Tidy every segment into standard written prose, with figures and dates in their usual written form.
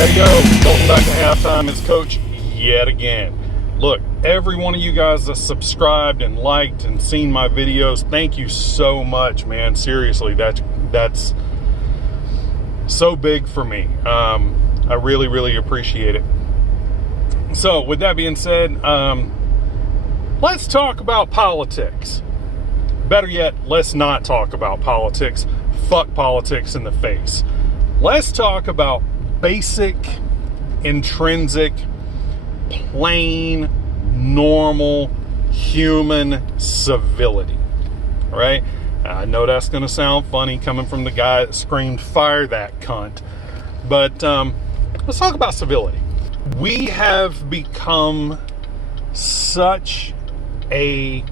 Hey yo, welcome back to Halftime. It's Coach yet again. Look, every one of you guys that subscribed and liked and seen my videos, thank you so much, man. Seriously, that's so big for me. I really appreciate it. So, with that being said, let's talk about politics. Better yet, let's not talk about politics. Fuck politics in the face. Let's talk about basic, intrinsic, plain, normal human civility. All right? I know that's going to sound funny coming from the guy that screamed, "Fire that cunt." But let's talk about civility. We have become such a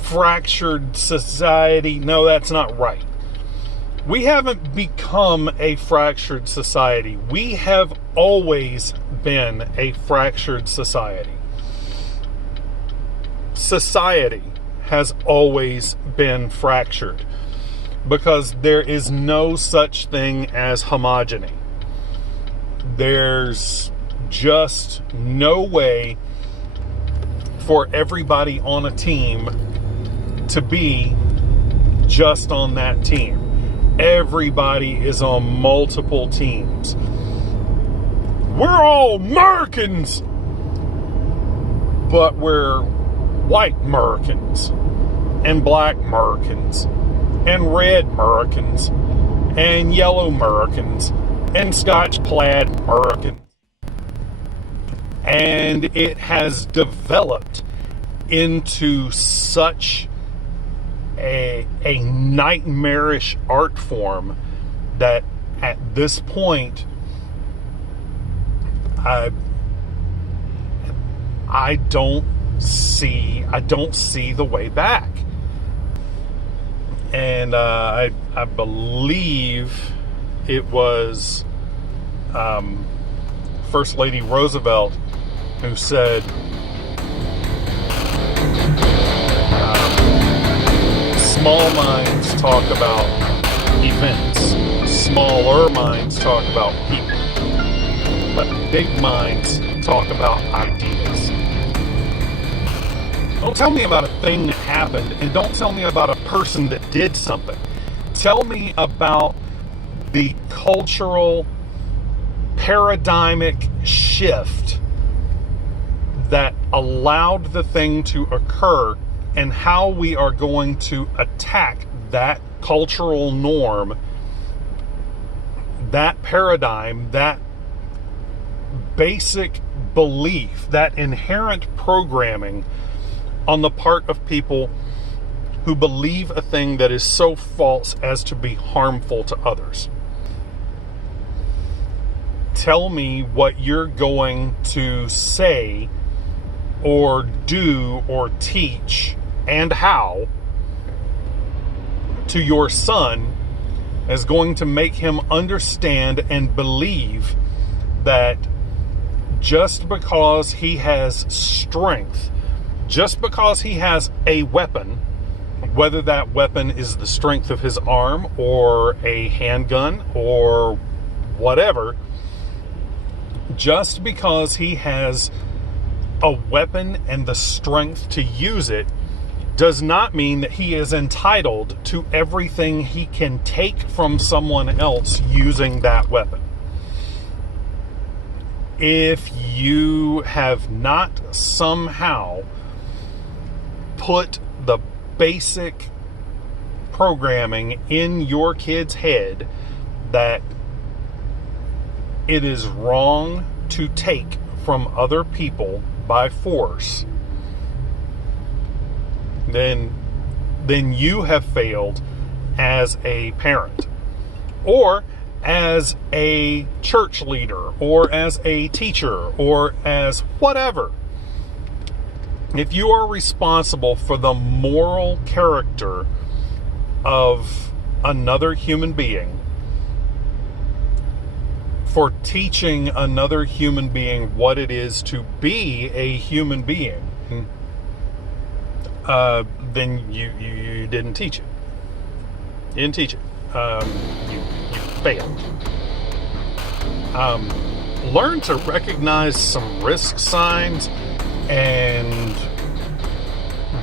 fractured society. No, that's not right. We haven't become a fractured society. We have always been a fractured society. Society has always been fractured because there is no such thing as homogeny. There's just no way for everybody on a team to be just on that team. Everybody is on multiple teams. We're all Americans, but we're white Americans, and black Americans, and red Americans, and yellow Americans, and Scotch plaid Americans. And it has developed into such a nightmarish art form that at this point I don't see the way back. And I believe it was First Lady Roosevelt who said, small minds talk about events, smaller minds talk about people, but big minds talk about ideas. Don't tell me about a thing that happened, and don't tell me about a person that did something. Tell me about the cultural paradigmic shift that allowed the thing to occur, and how we are going to attack that cultural norm, that paradigm, that basic belief, that inherent programming on the part of people who believe a thing that is so false as to be harmful to others. Tell me what you're going to say or do or teach and how to your son is going to make him understand and believe that just because he has strength, just because he has a weapon, whether that weapon is the strength of his arm or a handgun or whatever, just because he has a weapon and the strength to use it does not mean that he is entitled to everything he can take from someone else using that weapon. If you have not somehow put the basic programming in your kid's head that it is wrong to take from other people by force, then you have failed as a parent, or as a church leader, or as a teacher, or as whatever. If you are responsible for the moral character of another human being, for teaching another human being what it is to be a human being, then you didn't teach it. You didn't teach it. You failed. learn to recognize some risk signs and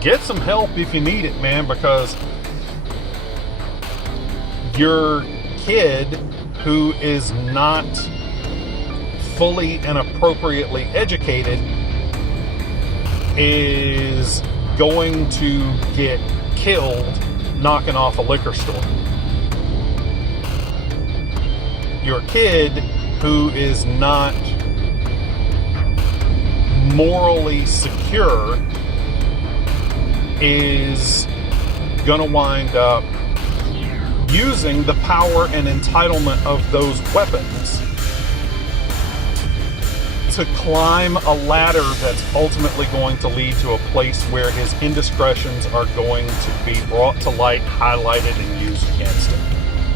get some help if you need it, man, because your kid who is not fully and appropriately educated is going to get killed knocking off a liquor store. Your kid who is not morally secure is going to wind up using the power and entitlement of those weapons to climb a ladder that's ultimately going to lead to a place where his indiscretions are going to be brought to light, highlighted, and used against him.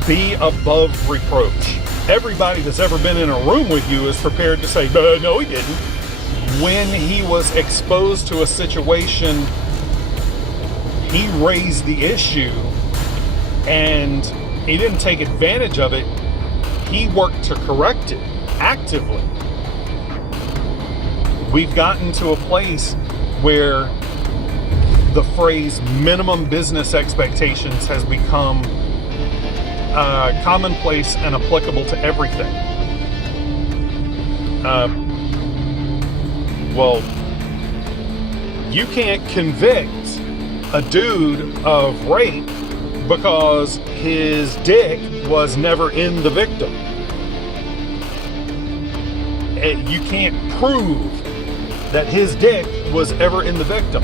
Be above reproach. Everybody that's ever been in a room with you is prepared to say, no, he didn't. When he was exposed to a situation, he raised the issue and he didn't take advantage of it. He worked to correct it actively. We've gotten to a place where the phrase minimum business expectations has become commonplace and applicable to everything. Well, you can't convict a dude of rape because his dick was never in the victim. You can't prove that his dick was ever in the victim.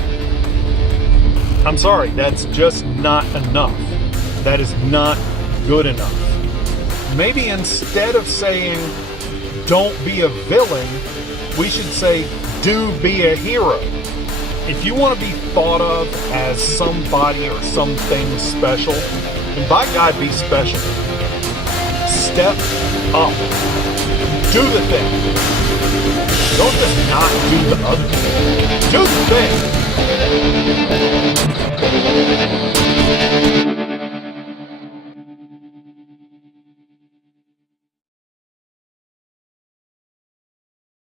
I'm sorry, that's just not enough. That is not good enough. Maybe instead of saying, don't be a villain, we should say, do be a hero. If you want to be thought of as somebody or something special, then by God, be special. Step up. Do the thing. Don't just not do the other thing. Do the thing.